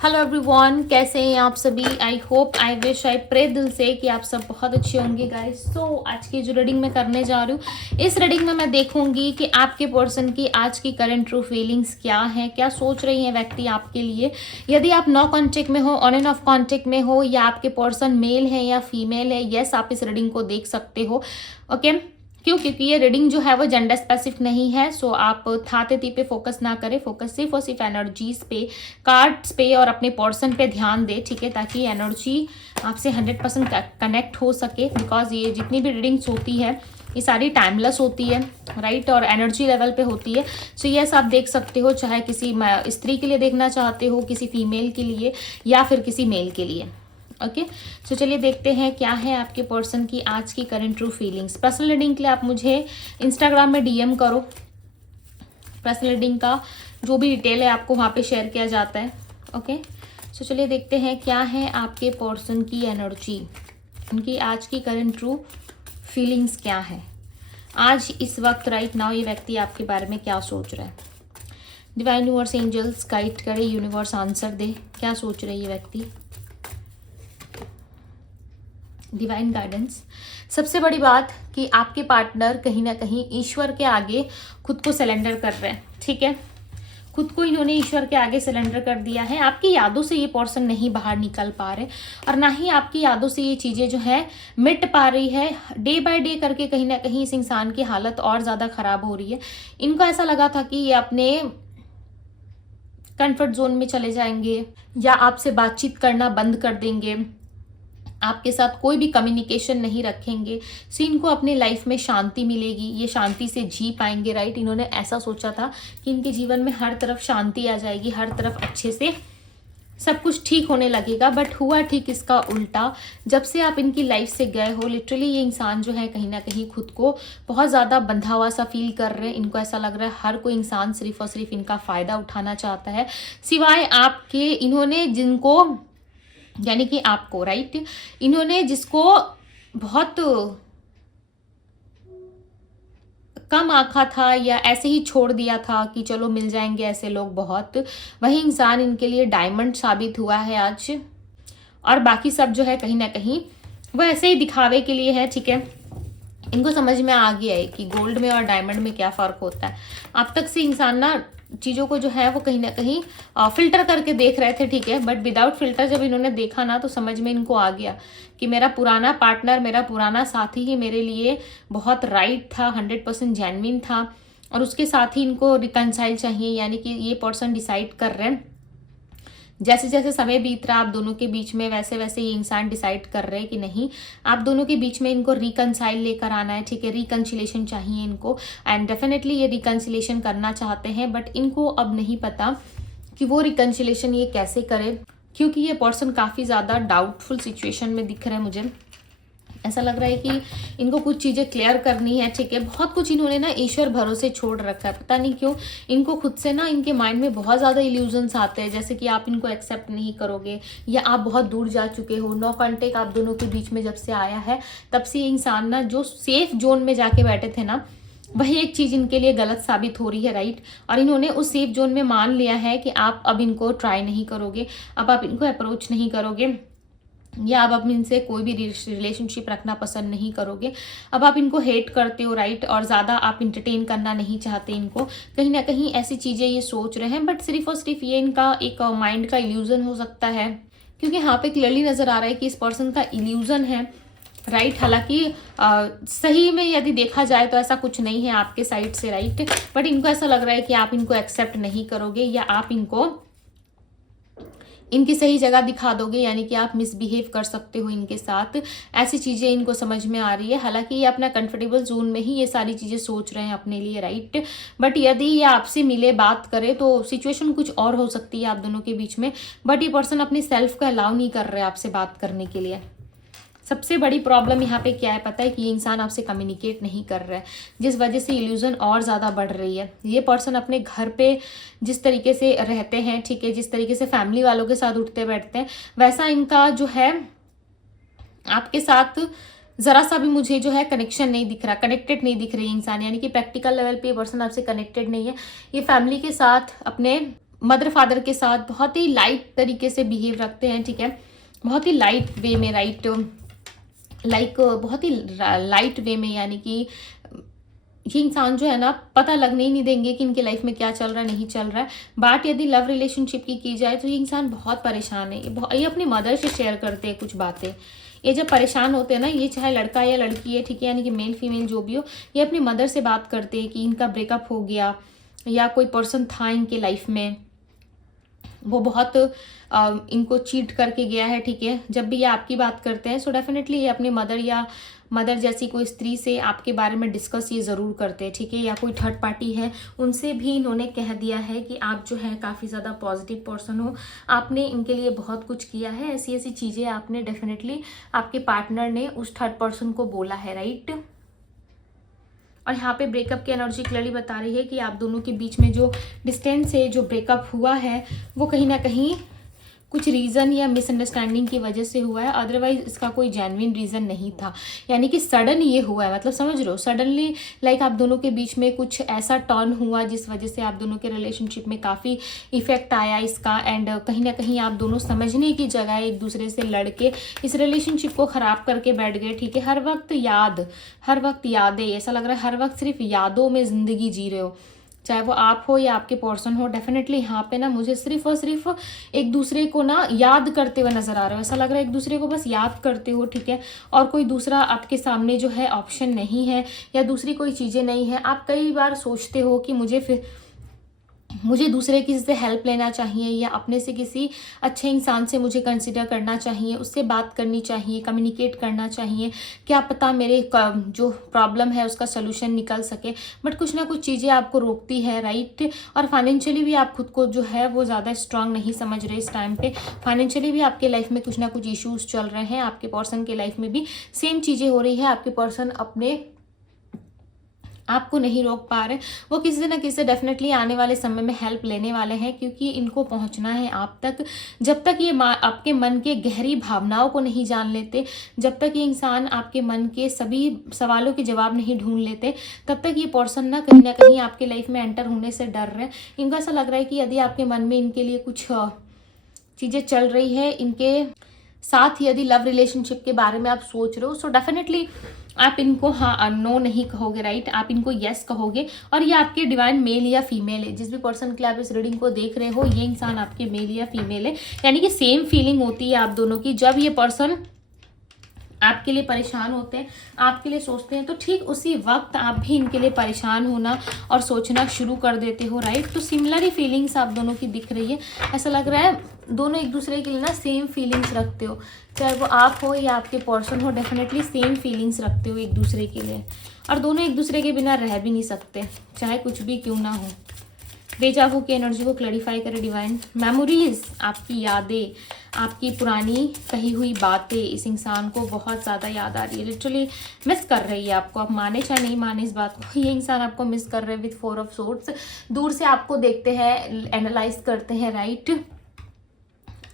Hello everyone, कैसे हैं आप सभी। I hope, I wish, I pray दिल से कि आप सब बहुत अच्छे होंगे गाइस। सो आज की जो रीडिंग मैं करने जा रही हूँ, इस रीडिंग में मैं देखूंगी कि आपके पर्सन की आज की करंट ट्रू फीलिंग्स क्या है, क्या सोच रही है व्यक्ति आपके लिए। यदि आप नो कॉन्टेक्ट में हो, ऑन एंड ऑफ कॉन्टेक्ट में हो, या आपके पर्सन मेल है या फीमेल है, यस आप इस रीडिंग को देख सकते हो। ओके क्योंकि ये रीडिंग जो है वो जेंडर स्पेसिफिक नहीं है। सो आप थाते ती पे फोकस ना करें, फोकस सिर्फ और सिर्फ एनर्जीज पे, कार्ड्स पे और अपने पर्सन पे ध्यान दे, ठीक है, ताकि एनर्जी आपसे 100% कनेक्ट हो सके। बिकॉज ये जितनी भी रीडिंग्स होती है ये सारी टाइमलेस होती है, राइट, और एनर्जी लेवल पे होती है। सो यस आप देख सकते हो, चाहे किसी स्त्री के लिए देखना चाहते हो, किसी फीमेल के लिए, या फिर किसी मेल के लिए। ओके सो चलिए देखते हैं क्या है आपके पर्सन की आज की current true feelings. Personal reading के लिए आप मुझे इंस्टाग्राम में डीएम करो। पर्सनल रीडिंग का जो भी डिटेल है आपको वहाँ पे शेयर किया जाता है। ओके सो चलिए देखते हैं क्या है आपके पर्सन की एनर्जी, उनकी आज की करंट ट्रू फीलिंग्स क्या है। आज इस वक्त राइट नाउ ये व्यक्ति आपके बारे में क्या सोच रहा है। डिवाइन यूनिवर्स, एंजल्स गाइड करे, यूनिवर्स आंसर दे, क्या सोच रहे ये व्यक्ति। Divine guidance. सबसे बड़ी बात कि आपके पार्टनर कहीं ना कहीं ईश्वर के आगे खुद को सरेंडर कर रहे हैं, ठीक है, खुद को इन्होंने ईश्वर के आगे सरेंडर कर दिया है। आपकी यादों से ये पर्सन नहीं बाहर निकल पा रहे, और ना ही आपकी यादों से ये चीज़ें जो है मिट पा रही है। डे बाय डे करके कहीं ना कहीं इस इंसान की हालत और ज़्यादा खराब हो रही है। इनको ऐसा लगा था कि ये अपने कंफर्ट जोन में चले जाएंगे या आपसे बातचीत करना बंद कर देंगे, आपके साथ कोई भी कम्युनिकेशन नहीं रखेंगे। सो इनको अपने लाइफ में शांति मिलेगी, ये शांति से जी पाएंगे, राइट। इन्होंने ऐसा सोचा था कि इनके जीवन में हर तरफ शांति आ जाएगी, हर तरफ अच्छे से सब कुछ ठीक होने लगेगा। बट हुआ ठीक इसका उल्टा। जब से आप इनकी लाइफ से गए हो, लिटरली ये इंसान जो है कहीं ना कहीं खुद को बहुत ज़्यादा बंधा हुआ सा फील कर रहे हैं। इनको ऐसा लग रहा है हर कोई इंसान सिर्फ और सिर्फ इनका फ़ायदा उठाना चाहता है, सिवाय आपके। इन्होंने जिनको, यानी कि आपको, राइट, इन्होंने जिसको बहुत कम आंका था या ऐसे ही छोड़ दिया था कि चलो मिल जाएंगे ऐसे लोग बहुत, वही इंसान इनके लिए डायमंड साबित हुआ है आज। और बाकी सब जो है कहीं ना कहीं वो ऐसे ही दिखावे के लिए है, ठीक है। इनको समझ में आ गया है कि गोल्ड में और डायमंड में क्या फ़र्क होता है। अब तक से इंसान ना चीज़ों को जो है वो कहीं ना कहीं फिल्टर करके देख रहे थे, ठीक है, बट विदाउट फिल्टर जब इन्होंने देखा ना तो समझ में इनको आ गया कि मेरा पुराना पार्टनर, मेरा पुराना साथी ही मेरे लिए बहुत राइट था, 100% जेन्युइन था, और उसके साथ ही इनको रिकनसाइल चाहिए। यानी कि ये पर्सन डिसाइड कर रहे हैं, जैसे जैसे समय बीत रहा आप दोनों के बीच में, वैसे वैसे ये इंसान डिसाइड कर रहे हैं कि नहीं, आप दोनों के बीच में इनको रिकनसाइल लेकर आना है, ठीक है, रिकनसिलेशन चाहिए इनको। एंड डेफिनेटली ये रिकनसिलेशन करना चाहते हैं, बट इनको अब नहीं पता कि वो रिकनसिलेशन ये कैसे करे, क्योंकि ये पर्सन काफ़ी ज़्यादा डाउटफुल सिचुएशन में दिख रहा है। मुझे ऐसा लग रहा है कि इनको कुछ चीज़ें क्लियर करनी है, ठीक है। बहुत कुछ इन्होंने ना ईश्वर भरोसे छोड़ रखा है, पता नहीं क्यों। इनको खुद से ना, इनके माइंड में बहुत ज़्यादा इल्यूजन्स आते हैं, जैसे कि आप इनको एक्सेप्ट नहीं करोगे या आप बहुत दूर जा चुके हो। नो कॉन्टेक्ट आप दोनों के बीच में जब से आया है, तब से ये इंसान ना जो सेफ जोन में जाके बैठे थे ना, वही एक चीज़ इनके लिए गलत साबित हो रही है, राइट। और इन्होंने उस सेफ जोन में मान लिया है कि आप अब इनको ट्राई नहीं करोगे, अब आप इनको अप्रोच नहीं करोगे, या अब इनसे कोई भी रिलेशनशिप रखना पसंद नहीं करोगे। अब आप इनको हेट करते हो, राइट, और ज़्यादा आप इंटरटेन करना नहीं चाहते इनको। कहीं ना कहीं ऐसी चीज़ें ये सोच रहे हैं, बट सिर्फ और सिर्फ ये इनका एक माइंड का इल्यूजन हो सकता है, क्योंकि यहाँ पे क्लियरली नज़र आ रहा है कि इस पर्सन का इल्यूजन है, राइट। हालांकि सही में यदि देखा जाए तो ऐसा कुछ नहीं है आपके साइड से, राइट, बट इनको ऐसा लग रहा है कि आप इनको एक्सेप्ट नहीं करोगे, या आप इनको इनकी सही जगह दिखा दोगे, यानी कि आप मिसबिहेव कर सकते हो इनके साथ। ऐसी चीज़ें इनको समझ में आ रही है। हालांकि ये अपना कंफर्टेबल जोन में ही ये सारी चीज़ें सोच रहे हैं अपने लिए, राइट, बट यदि ये आपसे मिले, बात करे, तो सिचुएशन कुछ और हो सकती है आप दोनों के बीच में। बट ये पर्सन अपनी सेल्फ को अलाउ नहीं कर रहे आपसे बात करने के लिए। सबसे बड़ी प्रॉब्लम यहाँ पे क्या है पता है, कि ये इंसान आपसे कम्युनिकेट नहीं कर रहा है, जिस वजह से इल्यूजन और ज़्यादा बढ़ रही है। ये पर्सन अपने घर पे जिस तरीके से रहते हैं, ठीक है, जिस तरीके से फैमिली वालों के साथ उठते बैठते हैं, वैसा इनका जो है आपके साथ ज़रा सा भी मुझे जो है कनेक्शन नहीं दिख रहा, कनेक्टेड नहीं दिख रही इंसान। यानी कि प्रैक्टिकल लेवल पे ये पर्सन आपसे कनेक्टेड नहीं है। ये फैमिली के साथ, अपने मदर फादर के साथ बहुत ही लाइट तरीके से बिहेव रखते हैं, ठीक है, बहुत ही लाइट वे में, राइट, लाइक बहुत ही लाइट वे में, यानी कि ये इंसान जो है ना पता लगने ही नहीं देंगे कि इनके लाइफ में क्या चल रहा है, नहीं चल रहा है। बात यदि लव रिलेशनशिप की जाए तो ये इंसान बहुत परेशान है। ये अपनी मदर से शेयर करते हैं कुछ बातें। ये जब परेशान होते हैं ना, ये चाहे लड़का या लड़की है, ठीक है, यानी कि मेल फीमेल जो भी हो, ये अपनी मदर से बात करते हैं कि इनका ब्रेकअप हो गया या कोई पर्सन था इनके लाइफ में, वो बहुत इनको चीट करके गया है, ठीक है। जब भी ये आपकी बात करते हैं सो डेफिनेटली ये अपनी मदर या मदर जैसी कोई स्त्री से आपके बारे में डिस्कस ये ज़रूर करते हैं, ठीक है। या कोई थर्ड पार्टी है उनसे भी इन्होंने कह दिया है कि आप जो है काफ़ी ज़्यादा पॉजिटिव पर्सन हो, आपने इनके लिए बहुत कुछ किया है, ऐसी ऐसी चीज़ें आपने डेफिनेटली आपके पार्टनर ने उस थर्ड पर्सन को बोला है, राइट। और यहाँ पे ब्रेकअप की एनर्जी क्लियरली बता रही है कि आप दोनों के बीच में जो डिस्टेंस है, जो ब्रेकअप हुआ है, वो कहीं ना कहीं कुछ रीज़न या मिसअंडरस्टैंडिंग की वजह से हुआ है, अदरवाइज इसका कोई जेन्युइन रीज़न नहीं था। यानी कि सडन ये हुआ है, मतलब समझ रहे हो, सडनली लाइक आप दोनों के बीच में कुछ ऐसा टर्न हुआ जिस वजह से आप दोनों के रिलेशनशिप में काफ़ी इफेक्ट आया इसका। एंड कहीं ना कहीं आप दोनों समझने की जगह एक दूसरे से लड़के इस रिलेशनशिप को ख़राब करके बैठ गए, ठीक है। हर वक्त यादें, ऐसा लग रहा है हर वक्त सिर्फ यादों में ज़िंदगी जी रहे हो, चाहे वो आप हो या आपके पर्सन हो। डेफिनेटली यहाँ पे ना मुझे सिर्फ और सिर्फ एक दूसरे को ना याद करते हुए नजर आ रहे हो, ऐसा लग रहा है एक दूसरे को बस याद करते हो, ठीक है। और कोई दूसरा आपके सामने जो है ऑप्शन नहीं है या दूसरी कोई चीज़ें नहीं है। आप कई बार सोचते हो कि मुझे दूसरे किसी से हेल्प लेना चाहिए या अपने से किसी अच्छे इंसान से मुझे कंसिडर करना चाहिए, उससे बात करनी चाहिए, कम्युनिकेट करना चाहिए, क्या पता मेरे जो प्रॉब्लम है उसका सोल्यूशन निकल सके। बट कुछ ना कुछ चीज़ें आपको रोकती है, राइट। और फाइनेंशियली भी आप खुद को जो है वो ज़्यादा स्ट्रांग नहीं समझ रहे इस टाइम पे। फाइनेंशियली भी आपके लाइफ में कुछ ना कुछ इश्यूज चल रहे हैं, आपके पर्सन के लाइफ में भी सेम चीज़ें हो रही है। आपके पर्सन आपको नहीं रोक पा रहे, वो किसी न किसी डेफिनेटली आने वाले समय में हेल्प लेने वाले हैं, क्योंकि इनको पहुंचना है आप तक। जब तक ये आपके मन के गहरी भावनाओं को नहीं जान लेते, जब तक ये इंसान आपके मन के सभी सवालों के जवाब नहीं ढूंढ लेते, तब तक ये पर्सन ना कहीं आपके लाइफ में एंटर होने से डर रहे हैं। इनको ऐसा लग रहा है कि यदि आपके मन में इनके लिए कुछ चीज़ें चल रही है, इनके साथ यदि लव रिलेशनशिप के बारे में आप सोच रहे हो, सो डेफिनेटली आप इनको हाँ नो नहीं कहोगे, राइट, आप इनको यस कहोगे। और ये आपके डिवाइन मेल या फीमेल है। जिस भी पर्सन के लिए आप इस रीडिंग को देख रहे हो, ये इंसान आपके मेल या फीमेल है, यानी कि सेम फीलिंग होती है आप दोनों की। जब ये पर्सन आपके लिए परेशान होते हैं, आपके लिए सोचते हैं, तो ठीक उसी वक्त आप भी इनके लिए परेशान होना और सोचना शुरू कर देते हो, राइट। तो सिमिलर ही फीलिंग्स आप दोनों की दिख रही है। ऐसा लग रहा है दोनों एक दूसरे के लिए ना सेम फीलिंग्स रखते हो, चाहे वो आप हो या आपके पर्सन हो, डेफिनेटली सेम फीलिंग्स रखते हो एक दूसरे के लिए। और दोनों एक दूसरे के बिना रह भी नहीं सकते, चाहे कुछ भी क्यों ना हो। डेजावू की एनर्जी को क्लैरिफाई करें डिवाइन। मेमोरीज, आपकी यादें, आपकी पुरानी कही हुई बातें इस इंसान को बहुत ज़्यादा याद आ रही है, लिटरली मिस कर रही है आपको। आप माने चाहे नहीं माने इस बात को, ये इंसान आपको मिस कर रहे हैं विथ 4 ऑफ सोर्ड्स। दूर से आपको देखते हैं, एनालाइज करते हैं, राइट।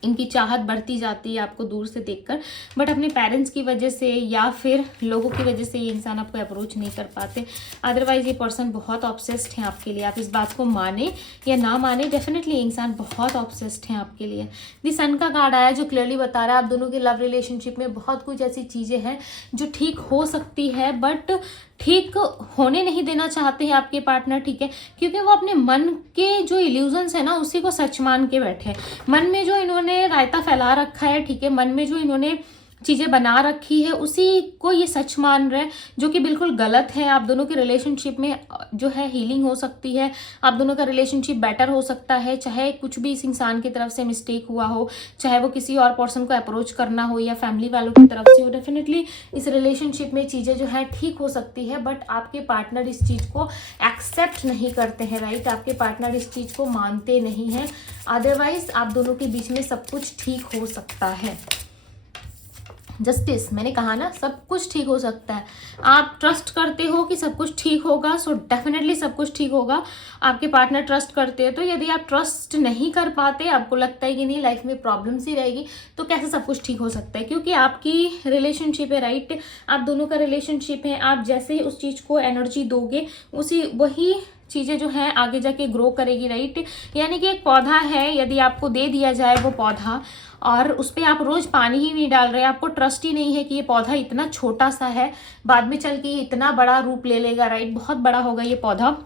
इनकी चाहत बढ़ती जाती है आपको दूर से देखकर, बट अपने पेरेंट्स की वजह से या फिर लोगों की वजह से ये इंसान आपको अप्रोच नहीं कर पाते। अदरवाइज ये पर्सन बहुत ऑब्सेस्ड है आपके लिए। आप इस बात को माने या ना माने, डेफिनेटली ये इंसान बहुत ऑब्सेस्ड है आपके लिए। दी सन का कार्ड आया जो क्लियरली बता रहा है आप दोनों के लव रिलेशनशिप में बहुत कुछ ऐसी चीज़ें हैं जो ठीक हो सकती है, बट ठीक होने नहीं देना चाहते हैं आपके पार्टनर, ठीक है, क्योंकि वो अपने मन के जो इल्यूजन्स है ना उसी को सच मान के बैठे हैं। मन में जो इन्होंने रायता फैला रखा है, ठीक है, मन में जो इन्होंने चीज़ें बना रखी है उसी को ये सच मान रहे हैं, जो कि बिल्कुल गलत है। आप दोनों के रिलेशनशिप में जो है हीलिंग हो सकती है, आप दोनों का रिलेशनशिप बेटर हो सकता है, चाहे कुछ भी इस इंसान की तरफ से मिस्टेक हुआ हो, चाहे वो किसी और पर्सन को अप्रोच करना हो या फैमिली वालों की तरफ से हो। डेफिनेटली इस रिलेशनशिप में चीज़ें जो है ठीक हो सकती है, बट आपके पार्टनर इस चीज़ को एक्सेप्ट नहीं करते हैं, राइट। आपके पार्टनर इस चीज़ को मानते नहीं हैं, अदरवाइज आप दोनों के बीच में सब कुछ ठीक हो सकता है। जस्टिस, मैंने कहा ना सब कुछ ठीक हो सकता है। आप ट्रस्ट करते हो कि सब कुछ ठीक होगा, सो डेफिनेटली सब कुछ ठीक होगा। आपके पार्टनर ट्रस्ट करते हैं, तो यदि आप ट्रस्ट नहीं कर पाते, आपको लगता है कि नहीं लाइफ में प्रॉब्लम्स ही रहेगी, तो कैसे सब कुछ ठीक हो सकता है? क्योंकि आपकी रिलेशनशिप है, राइट, आप दोनों का रिलेशनशिप है। आप जैसे ही उस चीज़ को एनर्जी दोगे, वही चीज़ें जो हैं आगे जाके ग्रो करेगी, राइट। यानी कि एक पौधा है, यदि आपको दे दिया जाए वो पौधा और उस पर आप रोज़ पानी ही नहीं डाल रहे, आपको ट्रस्ट ही नहीं है कि ये पौधा इतना छोटा सा है, बाद में चल के ये इतना बड़ा रूप ले लेगा, राइट, बहुत बड़ा होगा ये पौधा।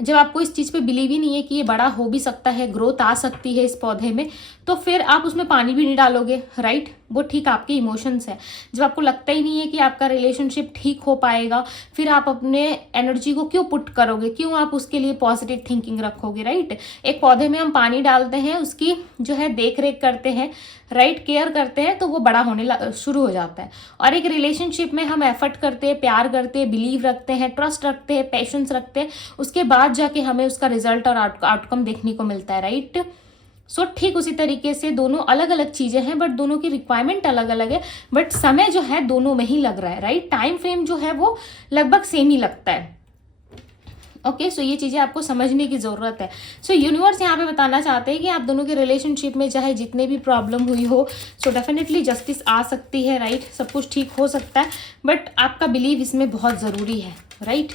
जब आपको इस चीज़ पे बिलीव ही नहीं है कि ये बड़ा हो भी सकता है, ग्रोथ आ सकती है इस पौधे में, तो फिर आप उसमें पानी भी नहीं डालोगे, राइट। वो ठीक आपके इमोशंस है। जब आपको लगता ही नहीं है कि आपका रिलेशनशिप ठीक हो पाएगा, फिर आप अपने एनर्जी को क्यों पुट करोगे, क्यों आप उसके लिए पॉजिटिव थिंकिंग रखोगे, राइट। एक पौधे में हम पानी डालते हैं, उसकी जो है देख रेख करते हैं, राइट, केयर करते हैं, तो वो बड़ा होने शुरू हो जाता है। और एक रिलेशनशिप में हम एफर्ट करते हैं, प्यार करते हैं, बिलीव रखते हैं, ट्रस्ट रखते हैं, पेशेंस रखते हैं, उसके बाद जाके हमें उसका रिजल्ट और आउटकम देखने को मिलता है, राइट। सो ठीक उसी तरीके से दोनों अलग अलग चीज़ें हैं, बट दोनों की रिक्वायरमेंट अलग अलग है, बट समय जो है दोनों में ही लग रहा है, राइट। टाइम फ्रेम जो है वो लगभग सेम ही लगता है। ओके, सो ये चीज़ें आपको समझने की ज़रूरत है। सो यूनिवर्स यहाँ पे बताना चाहते हैं कि आप दोनों के रिलेशनशिप में चाहे जितने भी प्रॉब्लम हुई हो, सो डेफिनेटली जस्टिस आ सकती है, राइट। सब कुछ ठीक हो सकता है, बट आपका बिलीव इसमें बहुत ज़रूरी है, राइट।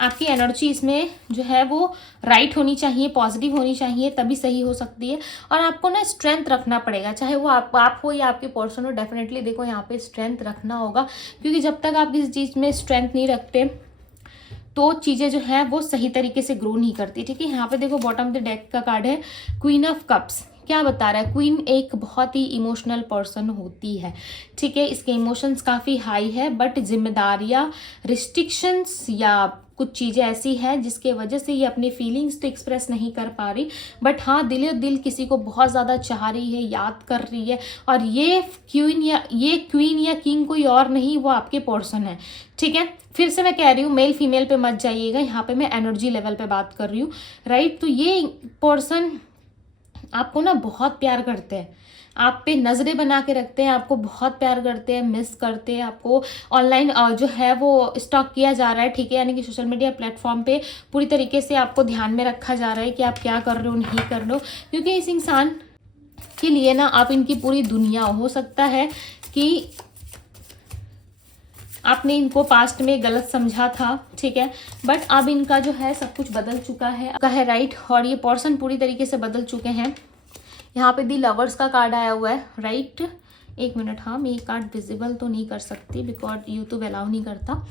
आपकी एनर्जी इसमें जो है वो राइट होनी चाहिए, पॉजिटिव होनी चाहिए, तभी सही हो सकती है। और आपको ना स्ट्रेंथ रखना पड़ेगा, चाहे वो आप हो या आपके पर्सन हो। डेफिनेटली देखो यहाँ पे स्ट्रेंथ रखना होगा, क्योंकि जब तक आप किसी चीज़ में स्ट्रेंथ नहीं रखते तो चीज़ें जो है वो सही तरीके से ग्रो नहीं करती, ठीक है। यहाँ पे देखो बॉटम ऑफ द डेक का कार्ड है क्वीन ऑफ कप्स। क्या बता रहा है, क्वीन एक बहुत ही इमोशनल पर्सन होती है, ठीक है। इसके इमोशंस काफ़ी हाई है, बट जिम्मेदारियाँ, रिस्ट्रिक्शंस या कुछ चीज़ें ऐसी हैं जिसके वजह से ये अपनी फीलिंग्स तो एक्सप्रेस नहीं कर पा रही, बट हाँ दिलो दिल किसी को बहुत ज़्यादा चाह रही है, याद कर रही है। और ये क्वीन या किंग कोई और नहीं, वो आपके पर्सन है, ठीक है। फिर से मैं कह रही हूँ, मेल फीमेल पे मत जाइएगा, यहाँ पे मैं एनर्जी लेवल पे बात कर रही हूँ, राइट। तो ये पर्सन आपको ना बहुत प्यार करते हैं, आप पे नज़रें बना के रखते हैं, आपको बहुत प्यार करते हैं, मिस करते हैं। आपको ऑनलाइन जो है वो स्टॉक किया जा रहा है, ठीक है, यानी कि सोशल मीडिया प्लेटफॉर्म पे पूरी तरीके से आपको ध्यान में रखा जा रहा है कि आप क्या कर रहे हो, नहीं कर रहे हो। क्योंकि इस इंसान के लिए ना आप इनकी पूरी दुनिया हो सकता है कि आपने इनको पास्ट में गलत समझा था, ठीक है, बट अब इनका जो है सब कुछ बदल चुका है, राइट। और ये पर्सन पूरी तरीके से बदल चुके हैं। यहाँ पे दी लवर्स का कार्ड आया हुआ है, राइट। एक मिनट, हाँ मैं ये कार्ड विजिबल तो नहीं कर सकती बिकॉज यूट्यूब अलाउ नहीं करता।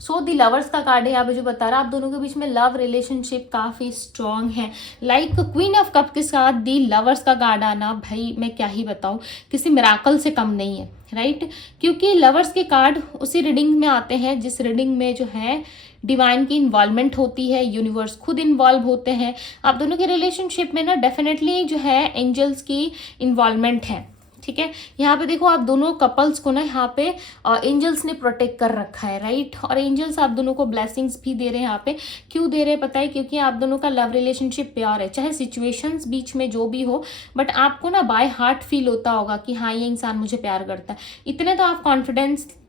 सो दी लवर्स का कार्ड है यहाँ पे जो बता रहा है आप दोनों के बीच में लव रिलेशनशिप काफ़ी स्ट्रॉन्ग है। लाइक क्वीन ऑफ कप के साथ दी लवर्स का कार्ड आना, भाई मैं क्या ही बताऊँ, किसी मिराकल से कम नहीं है, राइट। क्योंकि लवर्स के कार्ड उसी रीडिंग में आते हैं जिस रीडिंग में जो है डिवाइन की इन्वॉल्वमेंट होती है, यूनिवर्स खुद इन्वॉल्व होते हैं। आप दोनों के रिलेशनशिप में ना डेफिनेटली जो है एंजल्स की इन्वॉल्वमेंट है, ठीक है। यहाँ पे देखो आप दोनों कपल्स को ना यहाँ पे एंजल्स ने प्रोटेक्ट कर रखा है, राइट। और एंजल्स आप दोनों को ब्लेसिंग्स भी दे रहे हैं यहाँ पे। क्यों दे रहे हैं पता है, क्योंकि आप दोनों का लव रिलेशनशिप प्योर है, चाहे सिचुएशंस बीच में जो भी हो, बट आपको ना बाय हार्ट फील होता होगा कि हाँ ये इंसान मुझे प्यार करता है। इतने तो आप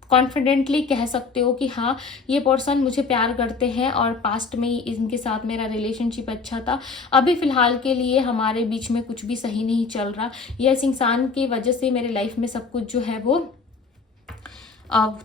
कॉन्फिडेंटली कह सकते हो कि हाँ ये पर्सन मुझे प्यार करते हैं और पास्ट में इनके साथ मेरा रिलेशनशिप अच्छा था। अभी फ़िलहाल के लिए हमारे बीच में कुछ भी सही नहीं चल रहा, या इस इंसान की वजह से मेरे लाइफ में सब कुछ जो है वो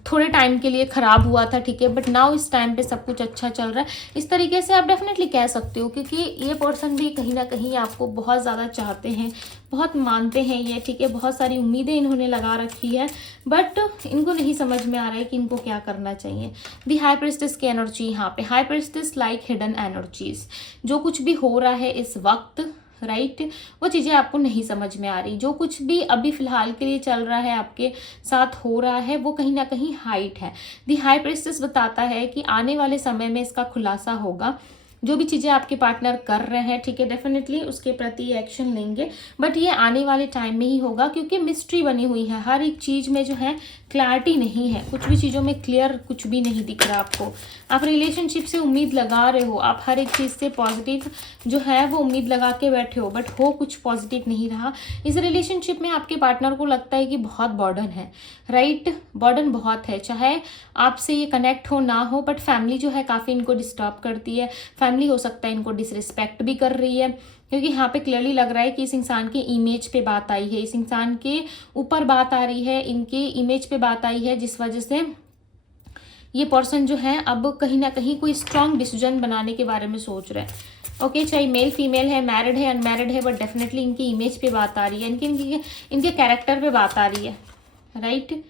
थोड़े टाइम के लिए ख़राब हुआ था, ठीक है, बट नाउ इस टाइम पे सब कुछ अच्छा चल रहा है। इस तरीके से आप डेफिनेटली कह सकते हो, क्योंकि ये पर्सन भी कहीं ना कहीं आपको बहुत ज़्यादा चाहते हैं, बहुत मानते हैं ये, ठीक है। बहुत सारी उम्मीदें इन्होंने लगा रखी है, बट इनको नहीं समझ में आ रहा है कि इनको क्या करना चाहिए। दी हाई प्रिस्टेस की एनर्जी यहाँ पे, high priestess like hidden energies, जो कुछ भी हो रहा है इस वक्त, राइट, वो चीज़ें आपको नहीं समझ में आ रही। जो कुछ भी अभी फ़िलहाल के लिए चल रहा है, आपके साथ हो रहा है, वो कहीं ना कहीं हाइट है। दी हाई प्रिस्टेस बताता है कि आने वाले समय में इसका खुलासा होगा। जो भी चीज़ें आपके पार्टनर कर रहे हैं, ठीक है, डेफिनेटली उसके प्रति एक्शन लेंगे, बट ये आने वाले टाइम में ही होगा, क्योंकि मिस्ट्री बनी हुई है। हर एक चीज़ में जो है क्लैरिटी नहीं है, कुछ भी चीज़ों में क्लियर कुछ भी नहीं दिख रहा आपको। आप रिलेशनशिप से उम्मीद लगा रहे हो, आप हर एक चीज़ से पॉजिटिव जो है वो उम्मीद लगा के बैठे हो, बट हो कुछ पॉजिटिव नहीं रहा। इस रिलेशनशिप में आपके पार्टनर को लगता है कि बहुत बर्डन है, राइट, बर्डन बहुत है, चाहे आपसे ये कनेक्ट हो ना हो, बट फैमिली जो है काफ़ी इनको डिस्टर्ब करती है। फैमिली हो सकता है इनको डिसरिस्पेक्ट भी कर रही है, क्योंकि यहाँ पे क्लियरली लग रहा है कि इस इंसान के इमेज पे बात आई है, इस इंसान के ऊपर बात आ रही है, इनके इमेज पे बात आई है, जिस वजह से ये पर्सन जो है अब कहीं ना कहीं कोई स्ट्रांग डिसीजन बनाने के बारे में सोच रहे हैं। ओके, चाहे मेल फीमेल है, मैरिड है, अनमैरिड है, बट डेफिनेटली इनकी इमेज पे बात आ रही है, इनके कैरेक्टर पे बात आ रही है, राइट।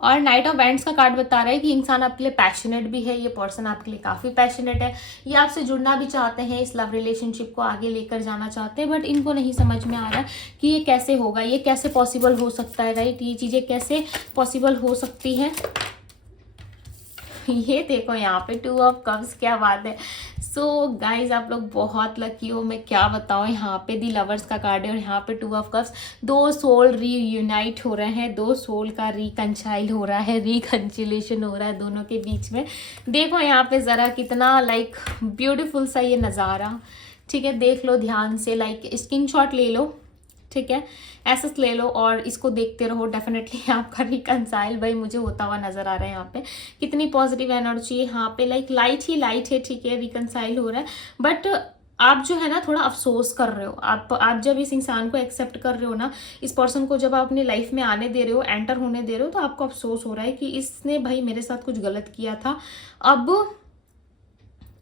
और नाइट ऑफ बैंड्स का कार्ड बता रहा है कि इंसान आपके लिए पैशनेट भी है, ये पर्सन आपके लिए काफ़ी पैशनेट है, ये आपसे जुड़ना भी चाहते हैं, इस लव रिलेशनशिप को आगे लेकर जाना चाहते हैं, बट इनको नहीं समझ में आ रहा कि ये कैसे होगा, ये कैसे पॉसिबल हो सकता है, राइट। ये चीज़ें कैसे पॉसिबल हो सकती हैं। ये देखो यहाँ पे 2 ऑफ कप्स, क्या बात है। सो गाइज आप लोग बहुत लकी हो, मैं क्या बताऊँ। यहाँ पे दी लवर्स का कार्ड है और यहाँ पे 2 ऑफ कप्स, 2 सोल रीयूनाइट हो रहे हैं, 2 सोल का रिकंसाइल हो रहा है, रिकंसिलेशन हो रहा है दोनों के बीच में। देखो यहाँ पे ज़रा कितना लाइक ब्यूटीफुल सा ये नज़ारा, ठीक है, देख लो ध्यान से, लाइक स्क्रीनशॉट ले लो, ठीक है, एसेस ले लो और इसको देखते रहो। डेफिनेटली आपका रिकंसाइल भाई मुझे होता हुआ नजर आ रहा है। यहाँ पे कितनी पॉजिटिव एनर्जी है, यहाँ पे लाइक लाइट ही लाइट है, ठीक है, रिकंसाइल हो रहा है। बट आप जो है ना थोड़ा अफसोस कर रहे हो। आप जब इस इंसान को एक्सेप्ट कर रहे हो ना, इस पर्सन को जब आप अपनी लाइफ में आने दे रहे हो, एंटर होने दे रहे हो, तो आपको अफसोस हो रहा है कि इसने भाई मेरे साथ कुछ गलत किया था, अब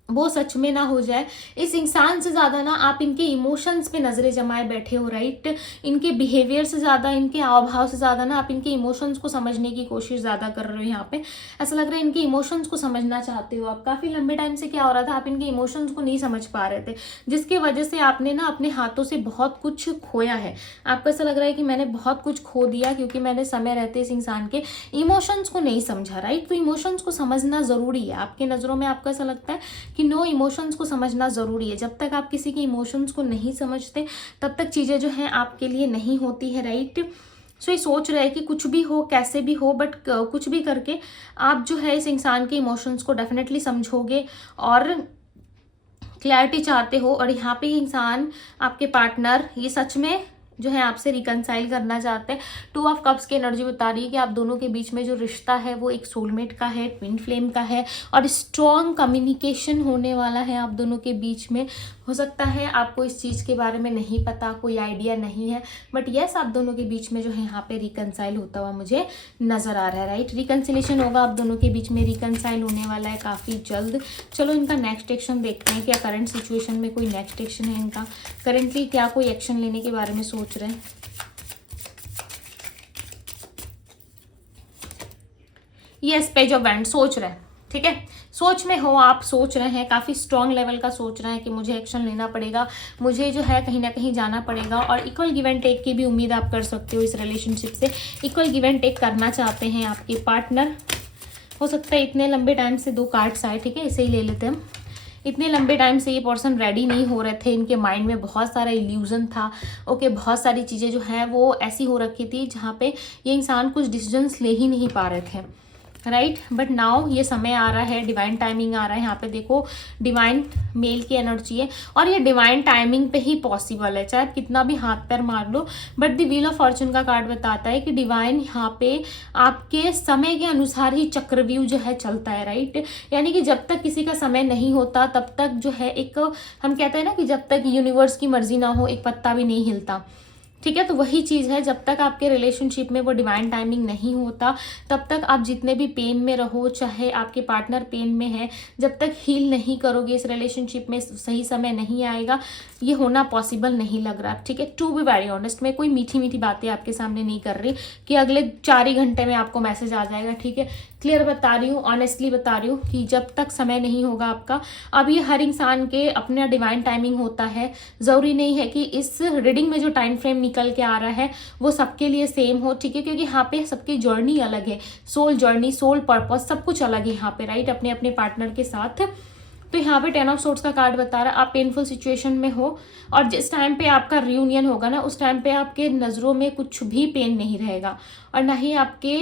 वो सच में ना हो जाए। इस इंसान से ज़्यादा ना आप इनके इमोशंस पे नज़रें जमाए बैठे हो, राइट। इनके बिहेवियर से ज़्यादा, इनके हाव भाव से ज़्यादा ना आप इनके इमोशंस को समझने की कोशिश ज़्यादा कर रहे हो। यहाँ पे ऐसा लग रहा है इनके इमोशंस को समझना चाहते हो आप। काफ़ी लंबे टाइम से क्या हो रहा था, आप इनके इमोशंस को नहीं समझ पा रहे थे, जिसकी वजह से आपने ना अपने हाथों से बहुत कुछ खोया है। आपको ऐसा लग रहा है कि मैंने बहुत कुछ खो दिया क्योंकि मैंने समय रहते इस इंसान के इमोशंस को नहीं समझा, राइट। तो इमोशंस को समझना ज़रूरी है। आपके नज़रों में आपको ऐसा लगता है कि नो, इमोशंस को समझना ज़रूरी है। जब तक आप किसी के इमोशंस को नहीं समझते तब तक चीज़ें जो हैं आपके लिए नहीं होती है, राइट। सो ये सोच रहे हैं कि कुछ भी हो, कैसे भी हो, बट कुछ भी करके आप जो है इस इंसान के इमोशंस को डेफिनेटली समझोगे और क्लैरिटी चाहते हो। और यहाँ पे इंसान, आपके पार्टनर, ये सच में जो है आपसे रिकंसाइल करना चाहते हैं। 2 ऑफ कप्स की एनर्जी बता रही है कि आप दोनों के बीच में जो रिश्ता है वो एक सोलमेट का है, ट्विन फ्लेम का है, और स्ट्रॉन्ग कम्युनिकेशन होने वाला है आप दोनों के बीच में। हो सकता है आपको इस चीज़ के बारे में नहीं पता, कोई आइडिया नहीं है, बट यस आप दोनों के बीच में जो है यहाँ पे रिकंसाइल होता हुआ मुझे नज़र आ रहा है, राइट। रिकंसिलेशन होगा आप दोनों के बीच में, रिकंसाइल होने वाला है काफ़ी जल्द। चलो इनका नेक्स्ट एक्शन देखते हैं। क्या करंट सिचुएशन में कोई नेक्स्ट एक्शन है इनका, करेंटली क्या कोई एक्शन लेने के बारे में सोच रहे हैं। यस, पेज ऑफ वैंड, सोच रहे हैं, ठीक है, सोच में हो आप, सोच रहे हैं, काफ़ी स्ट्रॉन्ग लेवल का सोच रहे हैं कि मुझे एक्शन लेना पड़ेगा, मुझे जो है कहीं ना कहीं जाना पड़ेगा। और इक्वल गिव एंड टेक की भी उम्मीद आप कर सकते हो इस रिलेशनशिप से। इक्वल गिव एंड टेक करना चाहते हैं आपके पार्टनर। हो सकता है इतने लंबे टाइम से 2 कार्ड्स आए, ठीक है, इसे ही ले लेते हैं हम। इतने लंबे टाइम से ये पर्सन रेडी नहीं हो रहे थे, इनके माइंड में बहुत सारा इल्यूजन था, ओके, बहुत सारी चीज़ें जो हैं वो ऐसी हो रखी थी जहाँ पे ये इंसान कुछ डिसीजंस ले ही नहीं पा रहे थे, राइट। बट नाउ ये समय आ रहा है, डिवाइन टाइमिंग आ रहा है। यहाँ पे देखो डिवाइन मेल की एनर्जी है और ये डिवाइन टाइमिंग पे ही पॉसिबल है, चाहे आप कितना भी हाथ पैर मार लो। But the wheel of fortune का कार्ड बताता है कि डिवाइन यहाँ पे आपके समय के अनुसार ही चक्रव्यूह जो है चलता है, राइट। यानी कि जब तक किसी का समय नहीं होता तब तक जो है, एक हम कहते हैं ना कि जब तक यूनिवर्स की मर्जी ना हो एक पत्ता भी नहीं हिलता, ठीक है। तो वही चीज़ है, जब तक आपके रिलेशनशिप में वो डिवाइन टाइमिंग नहीं होता तब तक आप जितने भी पेन में रहो, चाहे आपके पार्टनर पेन में है, जब तक हील नहीं करोगे इस रिलेशनशिप में, सही समय नहीं आएगा, ये होना पॉसिबल नहीं लग रहा, ठीक है। टू बी वेरी ऑनेस्ट, मैं कोई मीठी मीठी बातें आपके सामने नहीं कर रही कि अगले 4 ही घंटे में आपको मैसेज आ जाएगा, ठीक है। क्लियर बता रही हूँ, ऑनेस्टली बता रही हूँ कि जब तक समय नहीं होगा आपका। अब ये हर इंसान के अपना डिवाइन टाइमिंग होता है, ज़रूरी नहीं है कि इस रीडिंग में जो टाइम फ्रेम निकल के आ रहा है वो सबके लिए सेम हो, ठीक है, क्योंकि यहाँ पे सबकी जर्नी अलग है, सोल जर्नी, सोल पर्पस, सब कुछ अलग है यहाँ पे, राइट, अपने अपने पार्टनर के साथ। तो यहाँ पे 10 ऑफ सोर्ड्स का कार्ड बता रहा है आप पेनफुल सिचुएशन में हो और जिस टाइम पे आपका रियूनियन होगा ना, उस टाइम पे आपके नज़रों में कुछ भी पेन नहीं रहेगा और ना ही आपके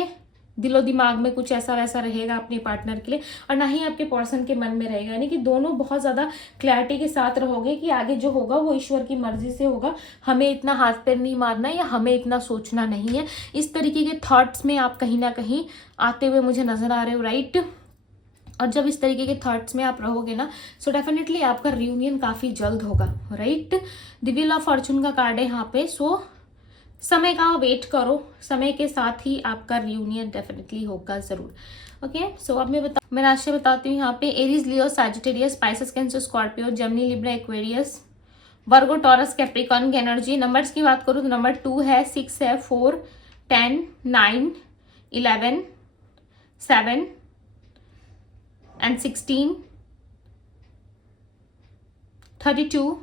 दिलो दिमाग में कुछ ऐसा वैसा रहेगा अपने पार्टनर के लिए, और ना ही आपके पर्सन के मन में रहेगा। यानी कि दोनों बहुत ज़्यादा क्लैरिटी के साथ रहोगे कि आगे जो होगा वो ईश्वर की मर्जी से होगा, हमें इतना हाथ पैर नहीं मारना या हमें इतना सोचना नहीं है। इस तरीके के थॉट्स में आप कहीं ना कहीं आते हुए मुझे नज़र आ रहे हो, राइट। और जब इस तरीके के थॉट्स में आप रहोगे ना, सो डेफिनेटली आपका रियूनियन काफ़ी जल्द होगा, right. The wheel of fortune का कार्ड है यहाँ पे। सो समय का वेट करो, समय के साथ ही आपका रियूनियन डेफिनेटली होगा ज़रूर। ओके, सो अब मैं राशि बताती हूँ यहाँ पे। Aries, Leo, Sagittarius, Pisces, Cancer, Scorpio, Gemini, Libra, Aquarius, Virgo, Taurus, Capricorn की एनर्जी। नंबर्स की बात करूँ तो नंबर 2 है, 6 है, 4, 10, 9, 11, 7 एंड 16, 32,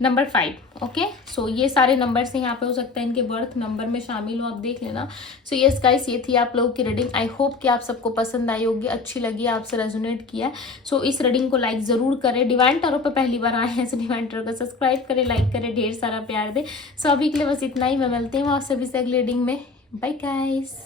नंबर 5। ओके, सो ये सारे नंबर्स यहाँ पे हो सकता है इनके बर्थ नंबर में शामिल हो, आप देख लेना। सो यस गाइस, ये थी आप लोगों की रीडिंग। आई होप कि आप सबको पसंद आई होगी, अच्छी लगी, आपसे रेजोनेट किया। सो इस रीडिंग को लाइक ज़रूर करें। डिवाइन टैरो पे पहली बार आए हैं तो डिवाइन टैरो को सब्सक्राइब करें, लाइक करें, ढेर सारा प्यार दें। सो अभी के लिए बस इतना ही। मैं मिलती हूँ आप सभी से अगली रीडिंग में। Bye guys.